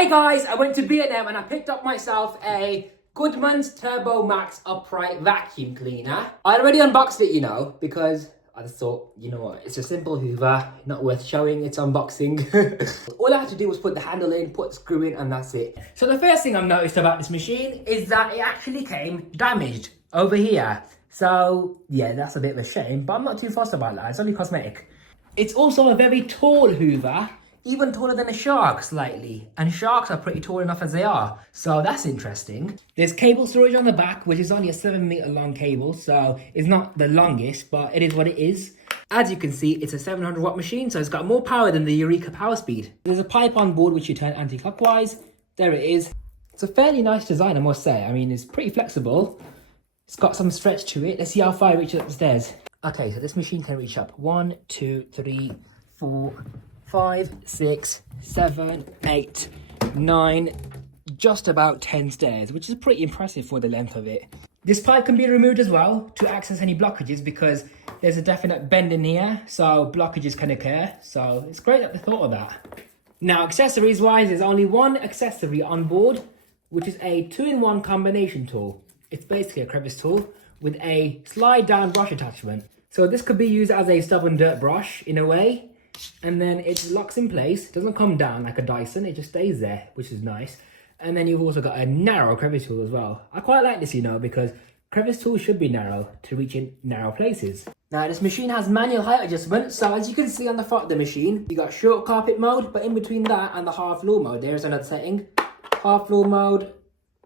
Hey guys, I went to B&M and I picked up myself a Goodmans TurboMax upright vacuum cleaner. I already unboxed it, because I just thought, it's a simple Hoover, not worth showing its unboxing. All I had to do was put the handle in, put the screw in, and that's it. So the first thing I've noticed about this machine is that it actually came damaged over here. So yeah, that's a bit of a shame, but I'm not too fussed about that. It's only cosmetic. It's also a very tall Hoover. Even taller than a shark slightly, and sharks are pretty tall enough as they are, so that's interesting. There's cable storage on the back, which is only a 7-meter long cable, so it's not the longest, but it is what it is. As you can see, it's a 700 watt machine, so it's got more power than the Eureka power speed. There's a pipe on board which you turn anti-clockwise. There it is. It's a fairly nice design, I must say. I mean, it's pretty flexible. It's got some stretch to it. Let's see how far it reaches up the stairs. Okay, so this machine can reach up 1, 2, 3, 4, 5, 6, 7, 8, 9, just about 10 stairs, which is pretty impressive for the length of it. This pipe can be removed as well to access any blockages because there's a definite bend in here, so blockages can occur. So it's great that they thought of that. Now, accessories wise, there's only one accessory on board, which is a 2-in-1 combination tool. It's basically a crevice tool with a slide down brush attachment. So this could be used as a stubborn dirt brush in a way. And then it locks in place. It doesn't come down like a Dyson, it just stays there, which is nice. And then you've also got a narrow crevice tool as well. I quite like this, because crevice tools should be narrow to reach in narrow places. Now this machine has manual height adjustment, so as you can see on the front of the machine, you got short carpet mode, but in between that and the hard floor mode, there's another setting. Hard floor mode,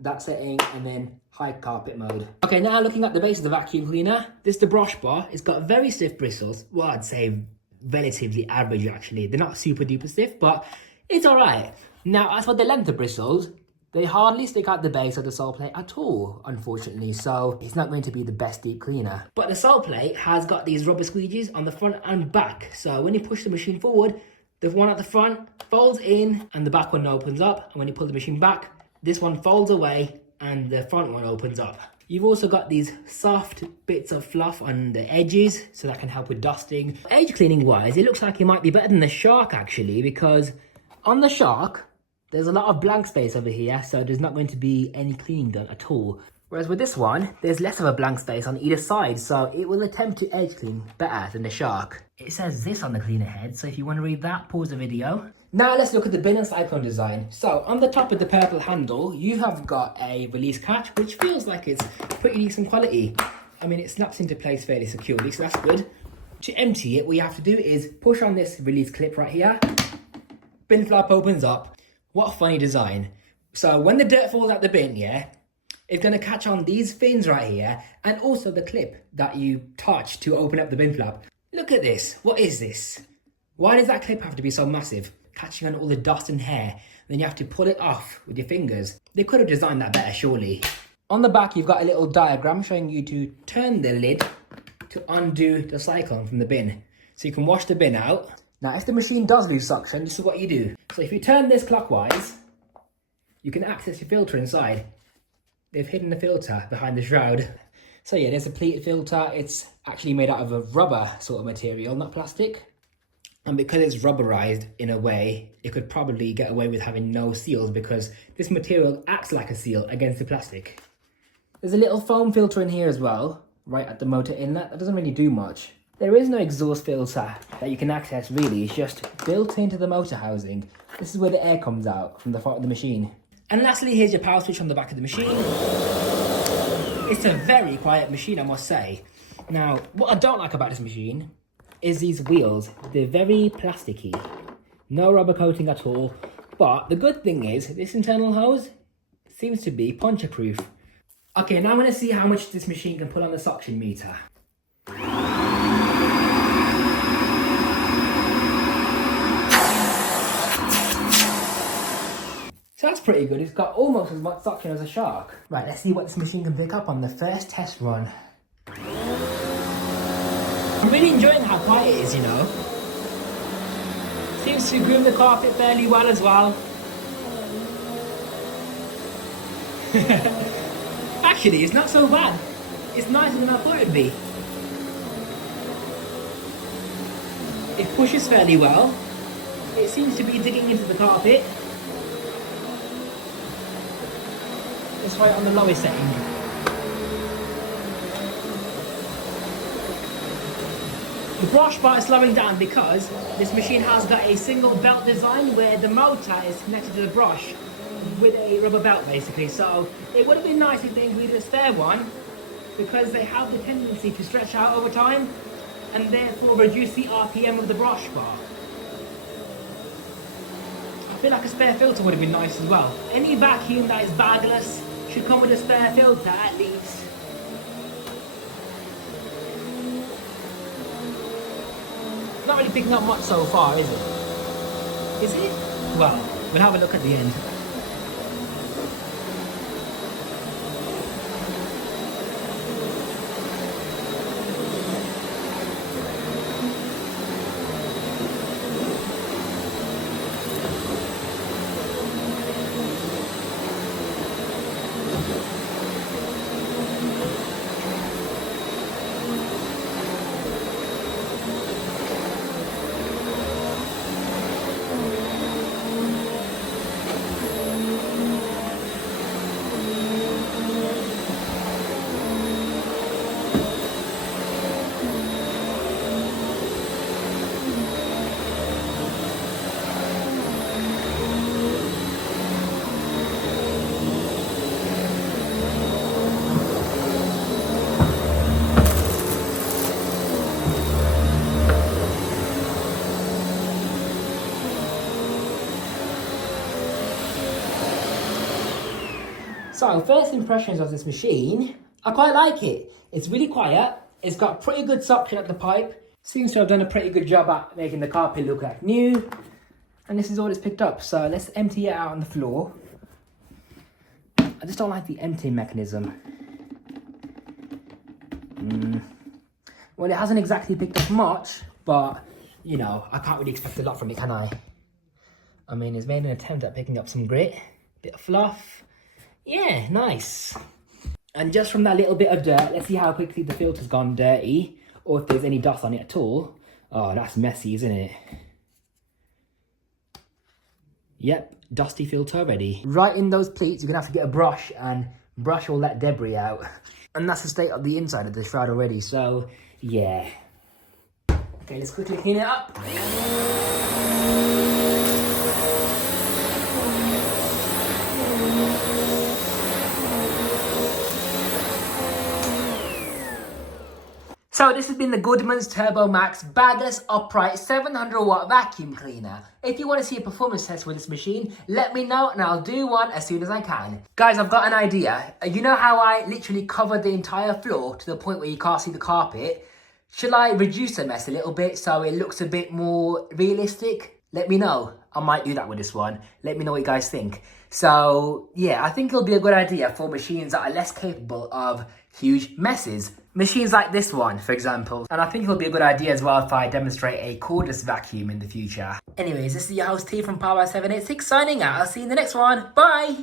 that setting, and then high carpet mode. Okay, now looking at the base of the vacuum cleaner, this is the brush bar. It's got very stiff bristles. Well, I'd say relatively average actually. They're not super duper stiff, but it's all right. Now, as for the length of bristles, they hardly stick out the base of the sole plate at all, unfortunately, so it's not going to be the best deep cleaner. But the sole plate has got these rubber squeegees on the front and back, so when you push the machine forward, the one at the front folds in and the back one opens up, and when you pull the machine back, this one folds away and the front one opens up. You've also got these soft bits of fluff on the edges, so that can help with dusting. Edge cleaning wise, it looks like it might be better than the Shark actually, because on the Shark, there's a lot of blank space over here, so there's not going to be any cleaning done at all. Whereas with this one, there's less of a blank space on either side, so it will attempt to edge clean better than the Shark. It says this on the cleaner head, so if you want to read that, pause the video. Now let's look at the bin and cyclone design. So on the top of the purple handle, you have got a release catch, which feels like it's pretty decent quality. I mean, it snaps into place fairly securely, so that's good. To empty it, what you have to do is push on this release clip right here. Bin flap opens up. What a funny design. So when the dirt falls out the bin, it's going to catch on these fins right here, and also the clip that you touch to open up the bin flap. Look at this. What is this? Why does that clip have to be so massive? Catching on all the dust and hair, then you have to pull it off with your fingers. They could have designed that better, surely. On the back, you've got a little diagram showing you to turn the lid to undo the cyclone from the bin. So you can wash the bin out. Now, if the machine does lose suction, this is what you do. So if you turn this clockwise, you can access your filter inside. They've hidden the filter behind the shroud. So yeah, there's a pleated filter. It's actually made out of a rubber sort of material, not plastic. And because it's rubberized in a way, it could probably get away with having no seals because this material acts like a seal against the plastic. There's a little foam filter in here as well, right at the motor inlet. That doesn't really do much. There is no exhaust filter that you can access really. It's just built into the motor housing. This is where the air comes out from the front of the machine. And lastly, here's your power switch on the back of the machine. It's a very quiet machine, I must say. Now, what I don't like about this machine is these wheels. They're very plasticky. No rubber coating at all. But the good thing is, this internal hose seems to be puncture proof. Okay, now I'm going to see how much this machine can pull on the suction meter. So that's pretty good. It's got almost as much suction as a Shark. Right, let's see what this machine can pick up on the first test run. I'm really enjoying how quiet it is, Seems to groom the carpet fairly well as well. Actually, it's not so bad. It's nicer than I thought it would be. It pushes fairly well. It seems to be digging into the carpet. Let's try it on the lowest setting. The brush bar is slowing down because this machine has got a single belt design where the motor is connected to the brush with a rubber belt basically. So it would have been nice if they included a spare one, because they have the tendency to stretch out over time and therefore reduce the RPM of the brush bar. I feel like a spare filter would have been nice as well. Any vacuum that is bagless should come with a spare filter at least. Not really picking up much so far, is it? Is it? Well, we'll have a look at the end. So, first impressions of this machine, I quite like it. It's really quiet, it's got pretty good suction at the pipe, seems to have done a pretty good job at making the carpet look like new, and this is all it's picked up. So let's empty it out on the floor. I just don't like the emptying mechanism. Well, it hasn't exactly picked up much, but you know, I can't really expect a lot from it, can I? I mean, it's made an attempt at picking up some grit, bit of fluff. Yeah, nice. And just from that little bit of dirt, let's see how quickly the filter's gone dirty, or if there's any dust on it at all. Oh, that's messy, isn't it? Yep, dusty filter already. Right in those pleats, you're gonna have to get a brush and brush all that debris out. And that's the state of the inside of the shroud already, so yeah. Okay, let's quickly clean it up. So this has been the Goodmans TurboMax bagless upright 700 watt vacuum cleaner. If you want to see a performance test with this machine, let me know and I'll do one as soon as I can. Guys, I've got an idea. You know how I literally covered the entire floor to the point where you can't see the carpet? Shall I reduce the mess a little bit so it looks a bit more realistic? Let me know. I might do that with this one. Let me know what you guys think. So yeah, I think it'll be a good idea for machines that are less capable of huge messes. Machines like this one, for example. And I think it'll be a good idea as well if I demonstrate a cordless vacuum in the future. Anyways, this is your host T from Power 786 signing out. I'll see you in the next one. Bye!